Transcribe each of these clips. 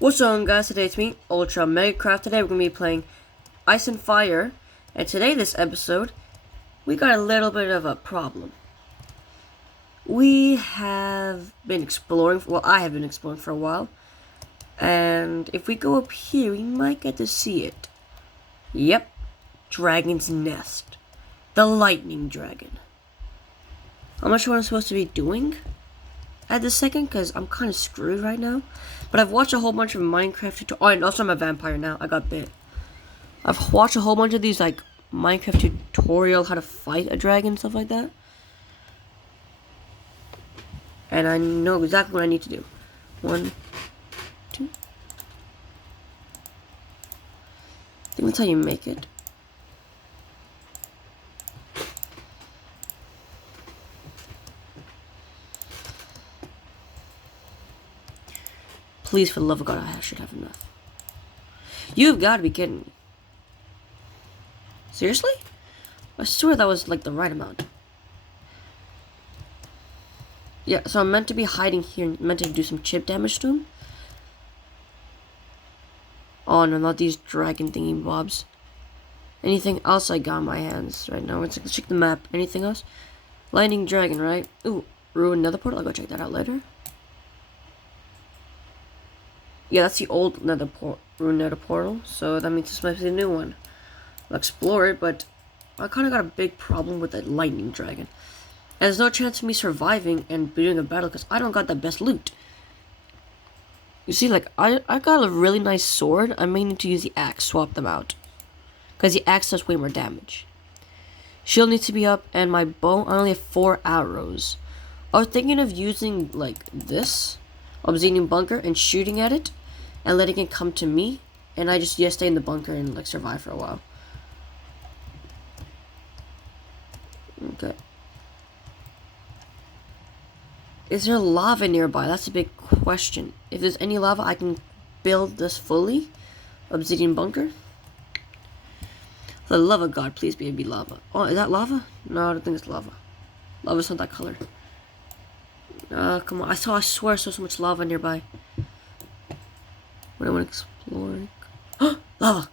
What's going on, guys? Today it's me, UltraMegaCraft. Today we're going to be playing Ice and Fire. And today, this episode, we got a little bit of a problem. We have been exploring, well, I have been exploring for a while. And if we go up here, we might get to see it. Yep, Dragon's Nest. The Lightning Dragon. I'm not sure what I'm supposed to be doing at this second, because I'm kind of screwed right now. But I've watched a whole bunch of Minecraft tutorials. Oh, and also I'm a vampire now. I got bit. I've watched a whole bunch of these, like, Minecraft tutorial, how to fight a dragon, stuff like that. And I know exactly what I need to do. 1, 2. I think that's how you make it. Please, for the love of God, I should have enough. You've got to be kidding me. Seriously? I swear that was like the right amount. Yeah, so I'm meant to be hiding here, meant to do some chip damage to him. Oh no, not these dragon thingy bobs. Anything else I got in my hands right now? Let's check the map. Anything else? Lightning dragon, right? Ooh, ruined nether portal. I'll go check that out later. Yeah, that's the old ruined nether portal, so that means this might be the new one. I'll explore it, but I kind of got a big problem with that lightning dragon. And there's no chance of me surviving and doing a battle because I don't got the best loot. You see, like, I got a really nice sword. I may need to use the axe, swap them out. Because the axe does way more damage. Shield needs to be up, and my bow, I only have 4 arrows. I was thinking of using, like, this obsidian bunker and shooting at it and letting it come to me, and I just stay in the bunker and like survive for a while. Okay. Is there lava nearby? That's a big question. If there's any lava, I can build this fully obsidian bunker. For the love of God, please be lava. Oh, is that lava? No, I don't think it's lava. Lava's not that color. Come on. I swear I saw so much lava nearby. What I want to explore. Lava!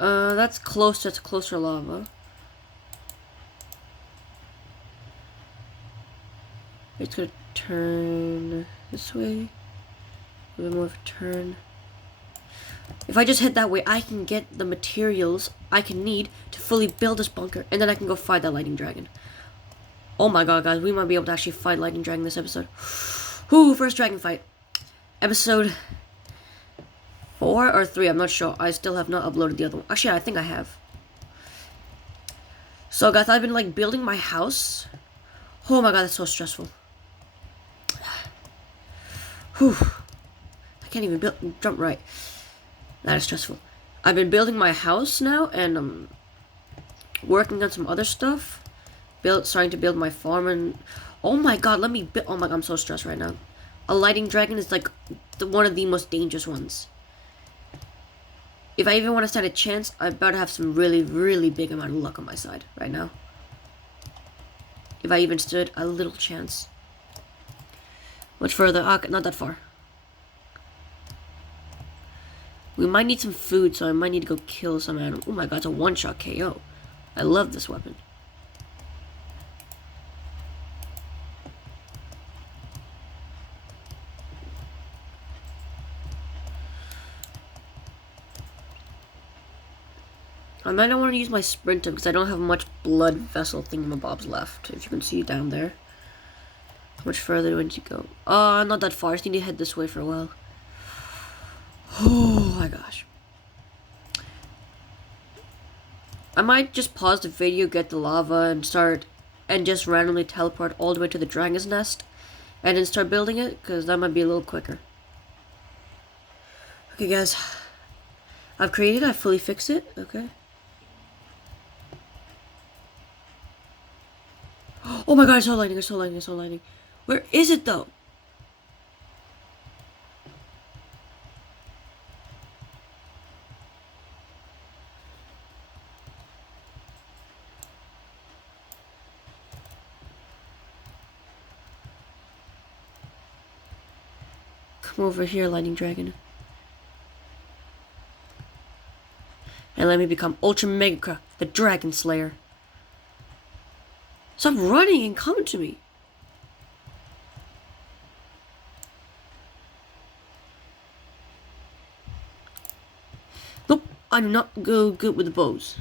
That's close. That's closer lava. It's gonna turn this way. A little more of a turn. If I just head that way, I can get the materials I can need to fully build this bunker, and then I can go fight that lightning dragon. Oh my god, guys, we might be able to actually fight lightning dragon this episode. Whoo, first dragon fight. Episode 4 or 3, I'm not sure. I still have not uploaded the other one. Actually, I think I have. So, guys, I've been, like, building my house. Oh my god, that's so stressful. Whew. I can't even jump right. That is stressful. I've been building my house now, and I'm working on some other stuff. Starting to build my farm, and oh my god, let me build. Oh my god, I'm so stressed right now. A lightning dragon is like one of the most dangerous ones. If I even want to stand a chance, I better have some really, really big amount of luck on my side right now. If I even stood a little chance. Much further. Not that far. We might need some food, so I might need to go kill some animal. Oh my god, it's a one-shot KO. I love this weapon. I might not want to use my sprinter because I don't have much blood vessel thingamabobs left. If you can see down there. How much further do I need to go? Not that far. I just need to head this way for a while. Oh my gosh. I might just pause the video, get the lava, and just randomly teleport all the way to the dragon's nest. And then start building it, because that might be a little quicker. Okay, guys. I've created it. I fully fixed it. Okay. Oh my god, I saw lightning, I saw lightning, I saw lightning. Where is it though? Come over here, lightning dragon. And let me become UltraMegaCraft, the Dragon Slayer. Stop running and come to me. Nope, I do not go good with the bows.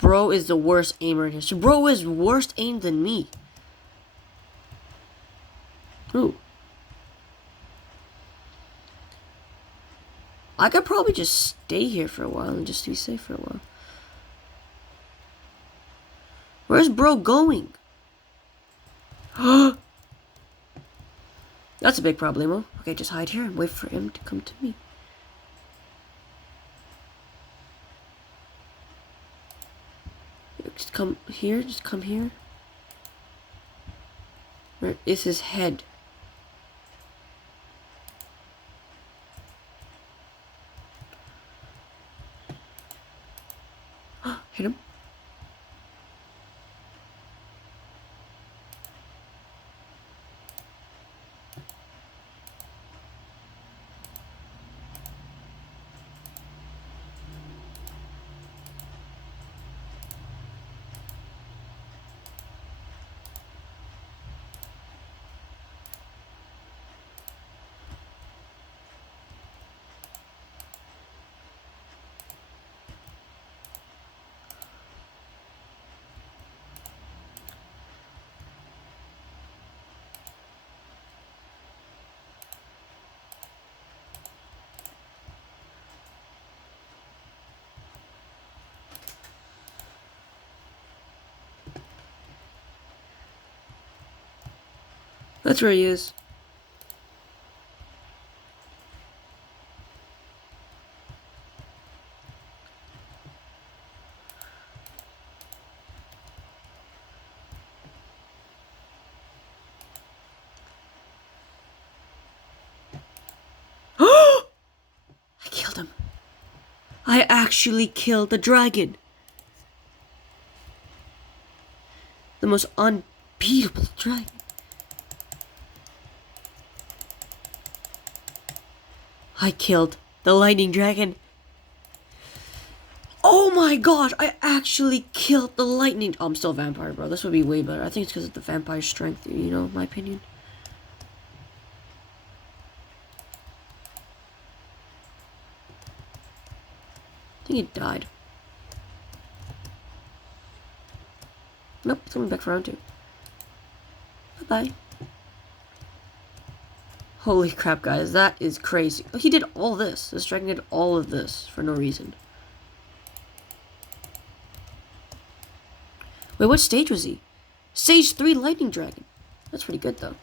Bro is the worst aimer in history. Bro is worse aim than me. Ooh. I could probably just stay here for a while and just be safe for a while. Where's bro going? That's a big problemo. Okay, just hide here and wait for him to come to me. Just come here, just come here. Where is his head? Hit him. That's where he is. I killed him. I actually killed the dragon. The most unbeatable dragon. I killed the lightning dragon. Oh my gosh, I actually killed the lightning. Oh, I'm still a vampire, bro. This would be way better. I think it's because of the vampire strength, you know, my opinion. I think he died. Nope, it's coming back for round 2. Bye-bye. Holy crap, guys, that is crazy. He did all this. This dragon did all of this for no reason. Wait, what stage was he? Stage 3 lightning dragon. That's pretty good, though.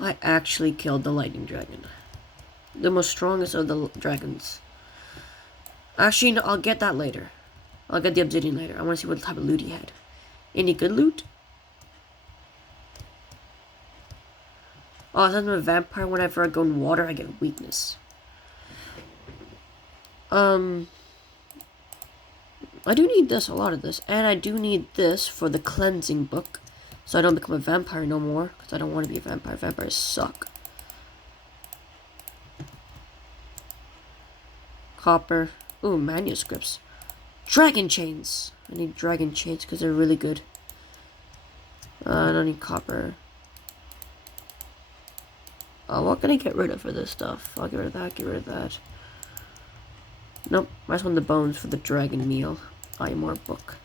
I actually killed the lightning dragon. The most strongest of the dragons. Actually, no, I'll get that later. I'll get the obsidian later. I want to see what type of loot he had. Any good loot? Oh, since I'm a vampire, whenever I go in water, I get weakness. I do need this, a lot of this. And I do need this for the cleansing book. So I don't become a vampire no more. Because I don't want to be a vampire. Vampires suck. Copper. Ooh, manuscripts. Dragon chains. I need dragon chains because they're really good. I don't need copper. What can I get rid of for this stuff? I'll get rid of that, get rid of that. Nope, I just want the bones for the dragon meal. More book.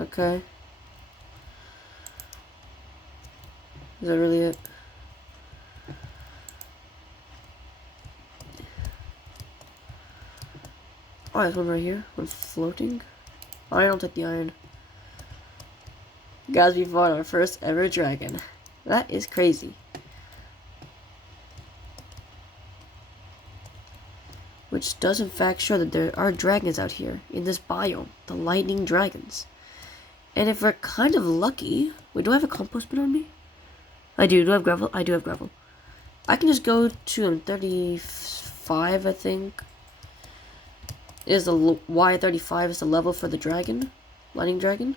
Okay. Is that really it? Oh, there's one right here. One floating. Oh, I don't take the iron. Guys, we fought our first ever dragon. That is crazy. Which does in fact show that there are dragons out here in this biome. The lightning dragons. And if we're kind of lucky... Wait, do I have a compost bin on me? I do have gravel. I do have gravel. I can just go to 35, I think. Is the Y35 is the level for the dragon, lightning dragon.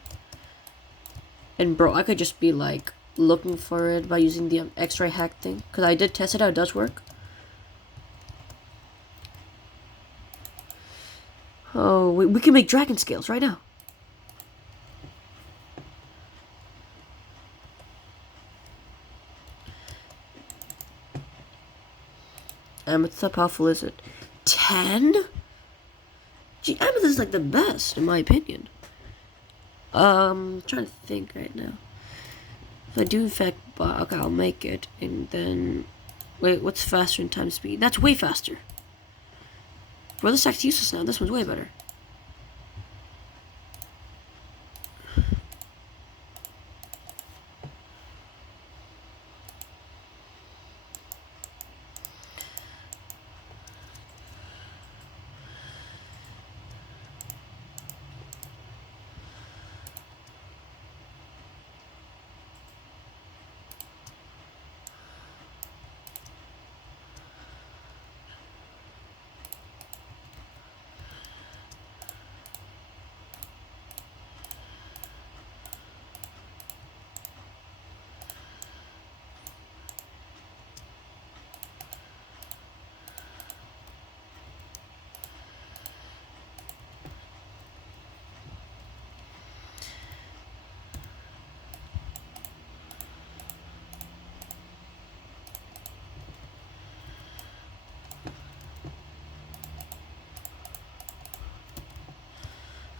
And bro, I could just be like looking for it by using the X-ray hack thing, because I did test it out. It does work. Oh, we can make dragon scales right now. Amethyst, how powerful is it? 10? Gee, Amethyst is like the best, in my opinion. I'm trying to think right now. If I do in fact, okay, I'll make it, and then, wait, what's faster in time speed? That's way faster. Bro, this stack's useless now. This one's way better.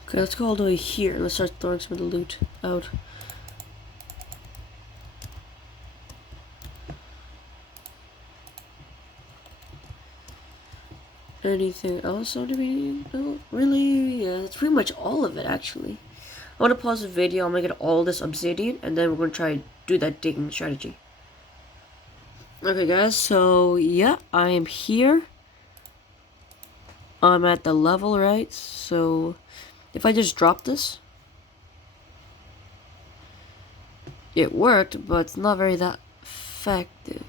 Okay, let's go all the way here and let's start throwing some of the loot out. Anything else on the video? No, really? Yeah, that's pretty much all of it, actually. I want to pause the video. I'm gonna get all this obsidian, and then we're gonna try to do that digging strategy. Okay, guys. So yeah, I am here. I'm at the level, right? So if I just drop this, it worked, but it's not very that effective.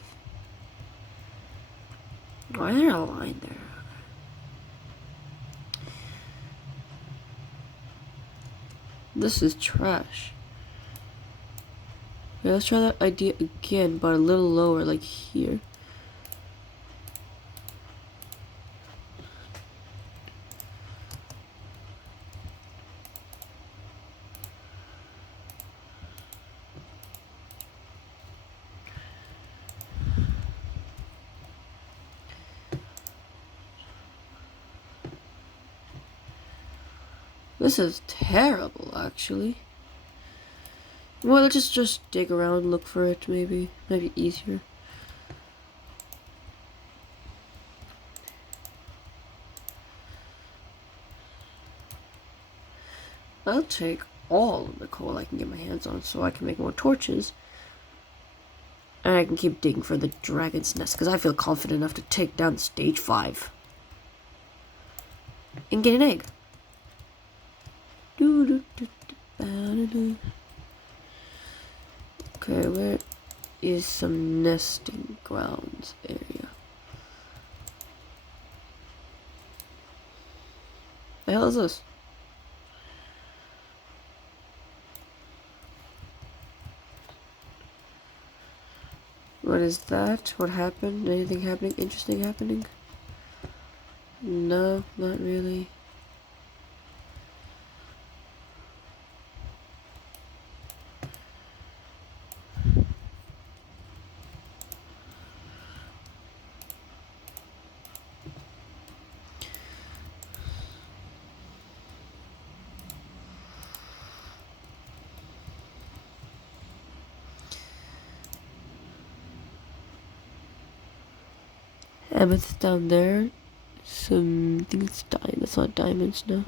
Why is there a line there? This is trash. Okay, let's try that idea again, but a little lower, like here. This is terrible, actually. Well, let's just dig around, look for it, maybe easier. I'll take all of the coal I can get my hands on so I can make more torches. And I can keep digging for the dragon's nest, because I feel confident enough to take down stage 5. And get an egg. Okay, where is some nesting grounds area? The hell is this? What is that? What happened? Anything happening? Interesting happening? No, not really. Amethyst down there. Some things diamond. That's not diamonds now.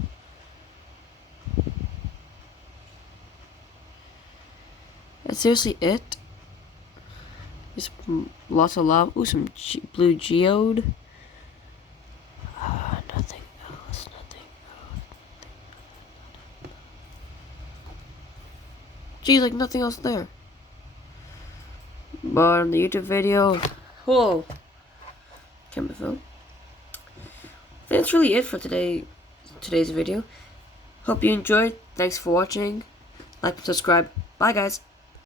That's seriously it. There's lots of lava. Ooh, some blue geode. Nothing else. Nothing else. Gee, like nothing else there. But on the YouTube video, oh, camera phone. That's really it for today's video. Hope you enjoyed. Thanks for watching. Like and subscribe. Bye, guys.